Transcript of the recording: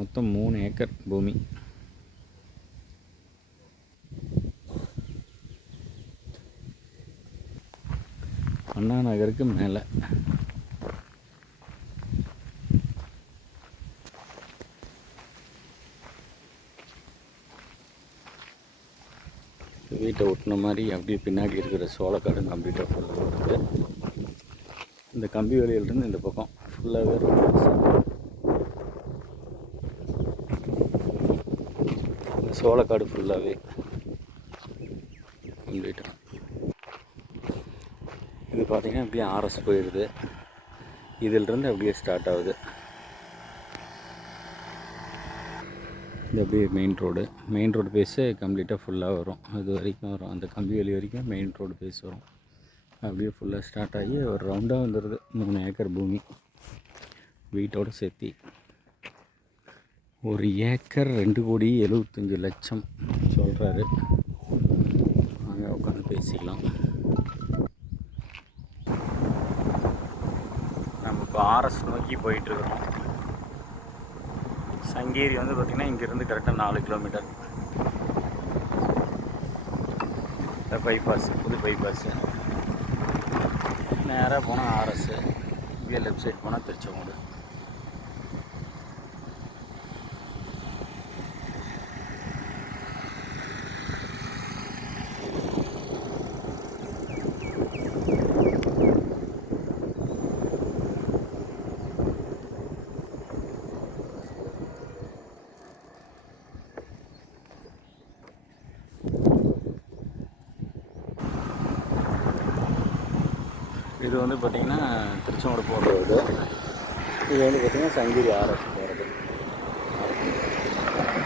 மொத்தம் 3 ஏக்கர் பூமி. அண்ணா நகருக்கு மேலே. வீட்டை ஒட்டின மாதிரி அப்படியே பின்னாடி இருக்கிற சோளக்காடு கம்ப்ளீட்டாக ஃபுல்லாக வருது. இந்த கம்பி வேலையிலிருந்து இந்த பக்கம் ஃபுல்லாகவே இந்த சோளக்காடு ஃபுல்லாகவே கம்ப்ளீட்டாக. இது பார்த்திங்கன்னா அப்படியே ஆர்எஸ் போயிடுது. இதிலிருந்து அப்படியே ஸ்டார்ட் ஆகுது. இது அப்படியே மெயின் ரோடு பேஸு கம்ப்ளீட்டாக ஃபுல்லாக வரும். அது வரைக்கும் வரும். அந்த கம்பி வேலி வரைக்கும் மெயின் ரோடு பேஸ் வரும். அப்படியே ஃபுல்லாக ஸ்டார்ட் ஆகி ஒரு ரவுண்டாக வந்துடுது. 3 ஏக்கர் பூமி வீட்டோடு சேர்த்தி. 1 ஏக்கர் 2,75,00,000 சொல்கிறாரு. நாங்கள் உட்காந்து பேசிக்கலாம். நம்ம இப்போ ஆர்எஸ் நோக்கி போயிட்டுருக்குறோம். சங்கேரி வந்து பார்த்திங்கன்னா இங்கேருந்து கரெக்டாக 4 கிலோமீட்டர். இந்த பைபாஸ், புது பைபாஸு. நேராக போனால் ஆர்எஸ், இங்கே லெஃப்ட் சைடு போனால் திருச்செங்கோடு. இது வந்து பார்த்திங்கன்னா திருச்செங்கோடு போகிற ரோடு. இது வந்து பார்த்திங்கன்னா சங்ககிரி ஆர்எஸ் போகிறது.